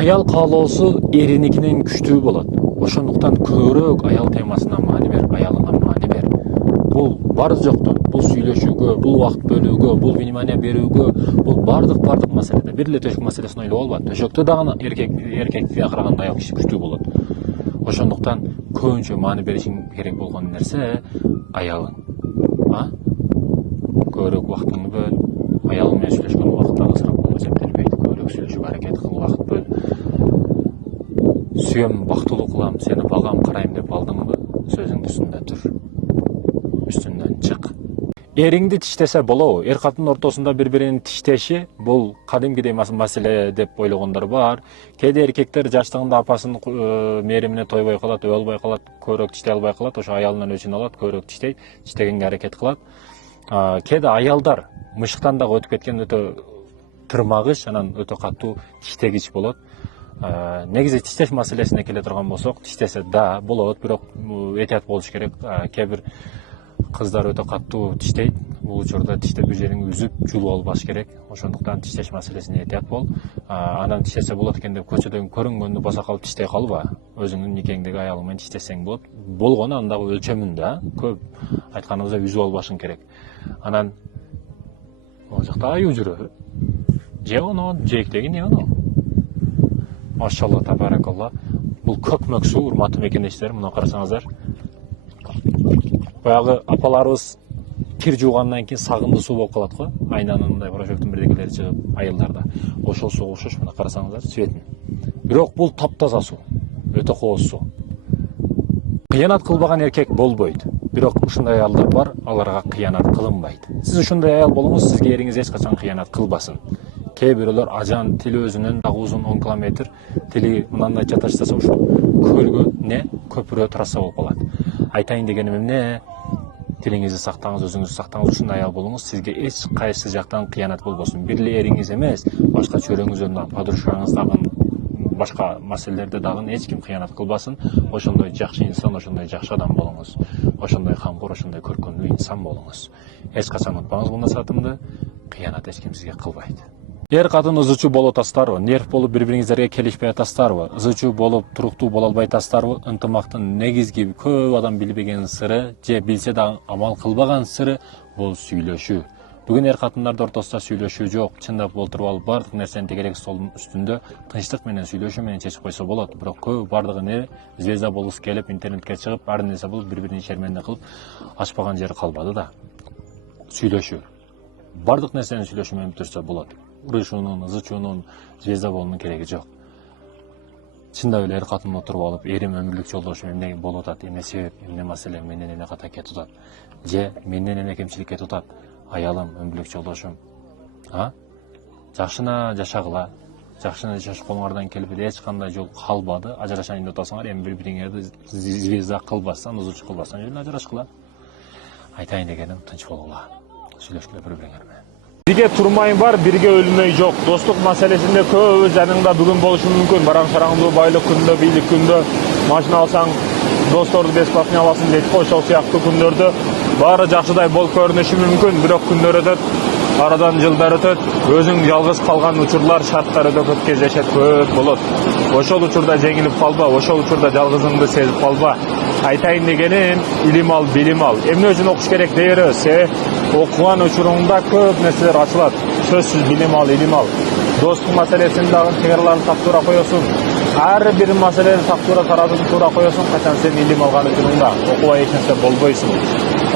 аял каалоосу эриникинен күчтүү болот. Ошондуктан көбүрөөк аял темасына маани бер, аялыңа маани бер. Бул бар жокту, бул сүйлөшүүгө, бул убакыт бөлүүгө, бул внимание берүүгө, бул бардык маселеде. Бир эле төшөк маселесин ойлоп алба. Төшөктө дагы эркекке караганда аял киши күчтүү болот. Ошондуктан көбүнчө маани беришиң керек болгон нерсе аялың. Көбүрөөк убактыңды бөл. Аялың менен сүйлөшкөн убакытта ысырап болуп эсептелбейт. Көбүрөөк сүйлөшүүгө аракет кыл, убакыт бөл. Сүйөм, бактылуу кылам, сени багам, карайм деп алдыңбы? Сөзүңдүн үстүндө тур. Үстүндөн чык. Эриңди тиштесе болобу? Эр катын ортосунда бири-бирин тиштеши бул кадимкидей маселе деп ойлогондор бар. Кээде эркектер жаштыгында апасынын мээримине тойбой калат, өбө албай калат, көбүрөөк тиштей албай калат, ошо аялынан өчүн алат, көбүрөөк тиштейт, тиштегенге аракет кылат. Кээде аялдар мышыктан дагы өтүп кеткен өтө тырмагыч, анан өтө катуу тиштегич болот. Негизи тиштеш маселесине келе турган болсок, тиштесе да болот, бирок этият болуш керек. Кээ бир кыздар өтө катуу тиштейт. Бул учурда тиштеп жериңи үзүп, жулуп албаш керек. Ошондуктан тиштеш маселесине этият бол. Анан тиштесе болот экен деп көчөдөн көрүнгөндү баса калып тиштей калба. Өзүңдүн никеңдеги аялың менен тиштесең болот. Болгону андагы өлчөмүндө, көп айтканыбыздай үзүп албашың керек. Анан ал жакта аю жүрө. Же оно, жээктеги не оно? Машалла, табаракалла. Бул көкмөк суу, урматтуу мекендештер, мына карасаңыздар. Баягы апаларыбыз кир жуугандан кийин сагындуу суу болуп калат го. Айнанын мындай порошоктун бирдекелери чыгып, айылдарда. Ошол сууга окшош, мына карасаңыздар, цветин. Бирок бул таптаза суу, өтө кооз суу. Кыянат кылбаган эркек болбойт. Бирок ушундай аялдар бар, аларга кыянат кылынбайт. Сиз ушундай аял болуңуз, сизге эриңиз эч качан кыянат кылбасын. Кээ бирөөлөр ажан тили өзүнүн дагы узун 10 километр, тили мындай чаташтаса ушул көлгө не көпүрө трасса болуп калат. Айтайын дегеним эмне? Тилиңизди сактаңыз, өзүңүздү сактаңыз, ушундай аял болуңуз, сизге эч кайсы жактан кыянат болбосун. Бир эле эриңиз эмес, башка чөрөңүздөн дагы, подружкаңыз дагы, башка маселелерде дагы эч ким кыянат кылбасын. Ошондой жакшы инсан, ошондой жакшы адам болуңуз. Ошондой камкор, ошондой көркөмдүү инсан болуңуз. Эч качан унутпаңыз бул насаатымды. Кыянат эч ким сизге кылбайт. Эр катын ызычуу боло атасыздарбы? Нерв болуп бири-бириңиздерге келишпей атасыздарбы? Ызычуу болуп туруктуу боло албай атасыздарбы? Ынтымактын негизги көп адам билбеген сыры, же билсе да амал кылбаган сыры бул сүйлөшүү. Бүгүн эр катындар ортосунда сүйлөшүү жок. Чындап олтуруп алып бардык нерсени тегерек столдун үстүндө тынчтык менен сүйлөшүү менен чечип койсо болот. Бирок көп бардыгы не звезда болгусу келип интернетке чыгып, ар нерсе болуп бири-бирин шерменде кылып ачпаган жери калбады да. Сүйлөшүү. Бардык нерсени сүйлөшүү менен бүтүрсө болот. Урушуунун, ызычуунун, звезда болуунун кереги жок. Чындап эле эр катын отуруп алып, эрим өмүрлүк жолдошум эмне болуп атат, эмне себеп, эмне маселе, менден эмне ката кетип атат, же менден эмне кемчилик кетип атат, аялым, өмүрлүк жолдошум. Жакшына жашагыла. Жакшына жашашконуңардан келип эч кандай жол калбады. Ажырашайын деп атасыңар, эми бири-бириңерди звезда кылбастан, ызычуу кылбастан жөн ажырашкыла. Айтайын дегеним, тынч болгула. Сүйлөшкүлө бири-бириңер менен. Бирге турмайын бар, бирге өлмөй жок. Достук маселесинде көп жаныңда бүгүн болушу мүмкүн. Бараң сараңдуу байлык күндө, бийлик күндө, машина алсаң, досторду бесплатно аласың дейт го, ошол сыяктуу күндөрдө баары жакшыдай болуп көрүнүшү мүмкүн. Бирок күндөр өтөт, арадан жылдар өтөт, өзүң жалгыз калган учурлар, шарттар өтө көп кездешет, көп болот. Ошол учурда жеңилип калба, ошол учурда жалгызыңды сезип калба. Айтайын дегеним, илим ал, билим ал. Эмне үчүн окуш керек дейбиз? Окуган учуруңда көп нерселер ачылат. Сөзсүз билим ал, илим ал. Достук маселесин дагы чыгараларын тактуура коесуң. Ар бир маселени тактуура таразыны туура коесуң, качан сен илим алган учуруңда окубай эч нерсе болбойсуң.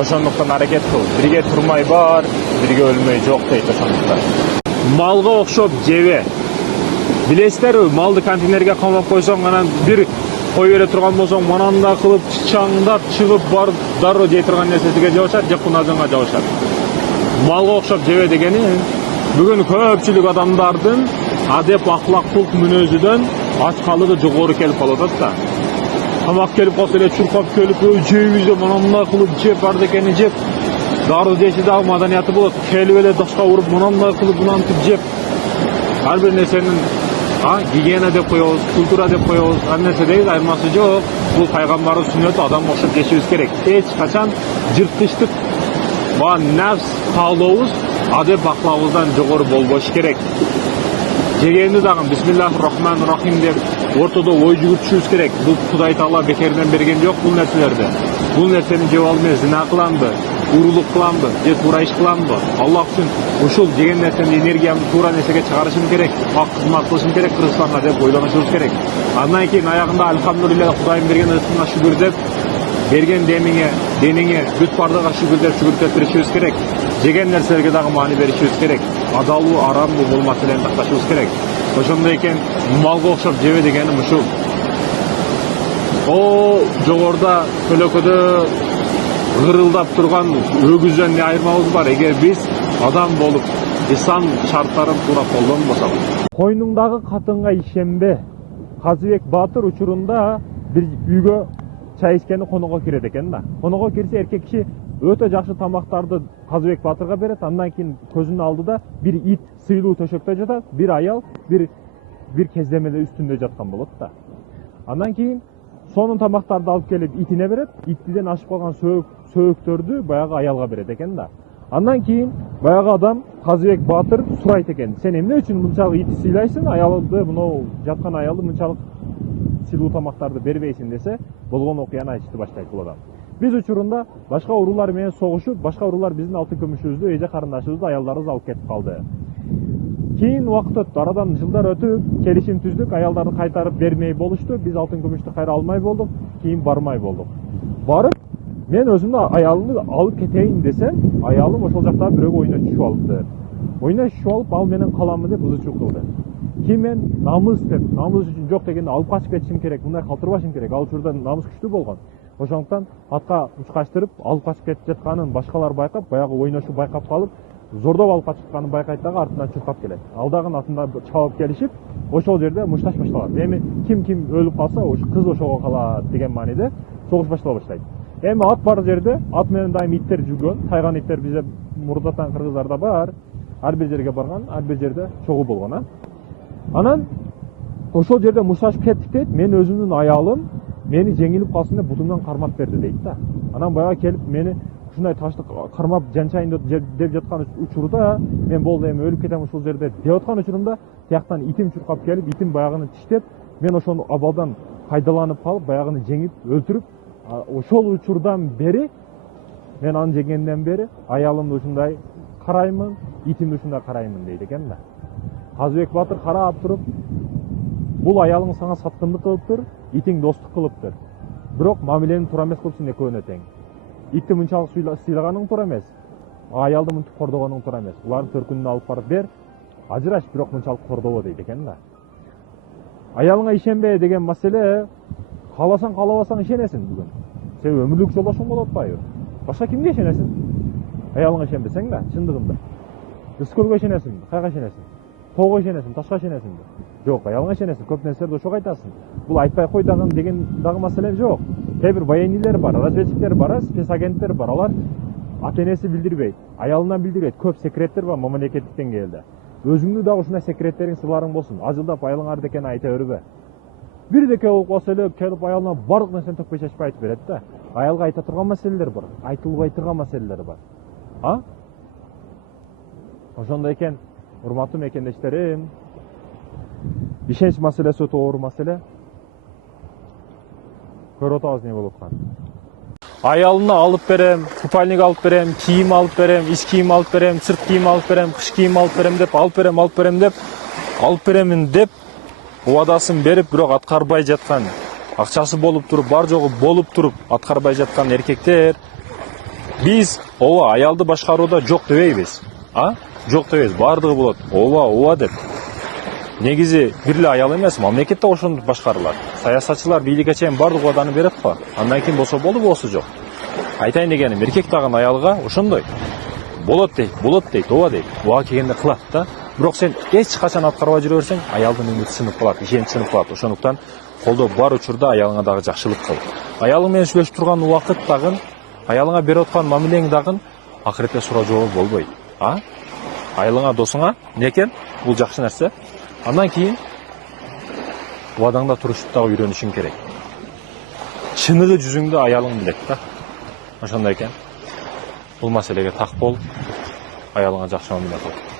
Ошондуктан аракет кыл. Бирге турмай бар, бирге өлмөй жок дейт ошондуктан. Малга окшоп жебе. Билесиздерби, малды контейнерге камап койсоң, анан бир кой бере турган болсоң, мананда кылып чаңдап чыгып барып дароо жей турган нерсесиге жабышат, же куназыңга жабышат. Малга окшоп жебе дегени бүгүн көпчүлүк адамдардын адеп аклактылык мүнөзүдөн ачкалыгы жогору келип калып атат да. Тамак келип калса эле чуркап келип, жейбиз деп манандай кылып жеп, бардекени жеп, дароо жеши дагы маданияты болот. Келип эле дашка уруп, мынандай кылып, мынантип жеп. Ар бир нерсенин гигиена деп коебуз, культура деп коебуз, ар нерсе дейбиз, айырмасы жок. Бул пайгамбардын сүннөтү, адам окшоп жешибиз керек. Эч качан жырткычтык ба нафс каалообуз адеп аклагыбыздан жогору болбош керек. жегенди дагы бисмиллахир-рахманир-рахим деп ортодо ой жүгүртүшүбүз керек. Бул Кудай Таала бекерден берген жок бул нерселерди. Бул нерсени жеп алып мен зина кыламбы, урулук кыламбы, же туура иш кыламбы? Аллах үчүн ушул жеген нерсени энергиямды туура нерсеге чыгарышым керек, ак кызмат кылышым керек Кыргызстанга деп ойлонушубуз керек. Андан кийин аягында альхамдулилля Кудайым берген рызкыңа шүгүр деп, берген демиңе, денеңе, бүт бардыга шүгүр деп беришибиз керек. Жеген нерселерге дагы маани беришибиз керек. Адалбы, арамбы бул маселени такташыбыз керек. Ошондой экен малга окшоп жебе дегеним ушул. О жогоруда көлөкөдө гырылдап турган өгүздөн не айырмабыз бар эгер биз адам болуп ислам шарттарын туура колдонбосок. Койнуңдагы катынга ишенбе. Казыбек Батыр учурунда бир үйгө чай ичкени коного кирет экен да. Коного кирсе эркек киши өтө жакшы тамактарды Казыбек Батырга берет. Андан кийин көзүнүн алдыда бир ит сыйлуу төшөктө жатат, бир аял бир кездемеде үстүндө жаткан болот да. Андан кийин сонун тамактарды алып келип итине берет. Иттиден ашып калган сөөктөрдү баягы аялга берет экен да. Андан кийин баягы адам Казыбек Батыр сурайт экен: "Сен эмне үчүн мынчалык итти сыйлайсың, аялды, мынау жаткан аялды мынчалык сыйлуу тамактарды бербейсиң?" десе, болгон окуяны айтышты баштайт бул адам. Биз учурунда башка уруулар менен согушуп, башка уруулар биздин алтын күмүшүбүздү, эже карындашыбызды, аялдарыбызды алып кетип калды. Кийин убакыт өттү, арадан жылдар өтүп, келишим түздүк, аялдарды кайтарып бермей болушту, биз алтын күмүштү кайра алмай болдук, кийин бармай болдук. Барып, мен өзүмдү аялымды алып кетейин десем, аялым ошол жакта бирөөгө ойноо түшүп алыптыр. Ойноо түшүп алып, ал менен каламын деп бузучулук кылды. Кийин мен намыс деп, намыс үчүн жок дегенде алып качып кетишим керек, мындай калтырбашым керек. Ал учурда намыс күчтүү болгон. Ошондуктан атка учкачтырып алып качып кетип жатканын башкалар байкап, баягы ойношу байкап калып, зордоп алып качып жатканын байкайт дагы артынан чуркап келет. Ал дагы атында чабып келишип, ошол жерде мушташ башталат. Эми ким өлүп калса, ошо кыз ошого калат деген мааниде согуш баштала баштайт. Эми ат бар жерде, ат менен дайым иттер жүргөн, тайган иттер бизде мурдатан кыргыздарда бар. Ар бир жерге барган, ар бир жерде чогуу болгон, а. Анан ошол жерде мушташып кеттик дейт. Мен өзүмдүн аялым мени жеңилип калсын деп бутумдан кармап берди дейт да. Анан баягы келип мени ушундай таштык кармап жанчайын деп жаткан учурда мен болду эми өлүп кетем ушул жерде деп аткан учурумда тияктан итим чуркап келип, итим баягыны тиштеп, мен ошону абалдан кайдаланып калып, баягыны жеңип, өлтүрүп, ошол учурдан бери мен аны жеңгенден бери аялымды ушундай караймын, итимди ушундай караймын дейт экен да. Казыбек Батыр карап туруп, бул аялың сага саткындык кылыптыр, итиң достук кылыптыр. Бирок мамилени туура эмес кылыпсың экөөнө тең. Итти мынчалык сыйлаганың туура эмес. Аялды мынтип кордогонуң туура эмес. Булардын төркүнүнө алып барып бер, ажыраш, бирок мынчалык кордобо дейт экен да. Аялыңа ишенбе деген маселе, кааласаң каалабасаң ишенесиң бүгүн. Сен өмүрлүк жолдошуң болуп атпайбы? Башка кимге ишенесиң? Аялыңа ишенбесең да, чындыгында. Үскөлгө ишенесиңби? Кайга ишенесиң? Тоого ишенесиң, ташка ишенесиңби? Жок, аялыңа ишенесиң, көп нерселерди ошого айтасың. Бул айтпай кой деген маселе жок. Кээ бир военныйлер бар, разведчиктер бар, спецагенттер бар. Алар ата-энеси билдирбейт, аялынан билдирбейт. Көп секреттер бар мамлекеттик деңгээлде. Өзүңдү дагы ушундай секреттериң, сырларың болсун. Ажылдап аялыңарды экени айта бербе. Бирдеке болуп калса эле келип аялына бардык нерсени төкпөй чачпай айтып берет да. Аялга айта турган маселелер бар, айтылбай турган маселелер бар. Ошондой экен, урматтуу мекендештерим, ишенич маселеси өтө оор маселе. Көрүп атабыз не болуп атканын. Аялына алып берем, купальник алып берем, кийим алып берем, ич кийим алып берем, сырт кийим алып берем, кыш кийим алып берем деп, алып беремин деп убадасын берип, бирок аткарбай жаткан, акчасы болуп туруп, бар жогу болуп туруп аткарбай жаткан эркектер, биз ооба аялды башкарууда жок дебейбиз. Жок дебейбиз, бардыгы болот. Ооба деп. Негизи бир эле аял эмес, мамлекетте ошондо башкарылат. Саясатчылар бийликке чейин бардык убаданы берет го. Андан кийин болсо болду, болсо жок. Айтайын дегеним, эркек дагы аялга ошондой. Болот дейт, ооба дейт. Буга келгенде кылат да. Бирок сен эч качан аткарбай жүрө берсең, аялдын үмүтү сынып калат, ишеничи сынып калат. Ошондуктан колдо бар учурда аялыңа дагы жакшылык кыл. Аялың менен сүйлөшүп турган убакыт дагы, аялыңа берип аткан мамилең дагы акыретте суроо жооп болбойт. Аялыңа, досуңа не экен? Бул жакшы нерсе. Андан кийин убадаңда турушуп дагы үйрөнүшүң керек. Чыныгы жүзүңдү аялың билет да. Ошондой экен. Бул маселеге так бол. Аялыңа жакшы мамиле кыл.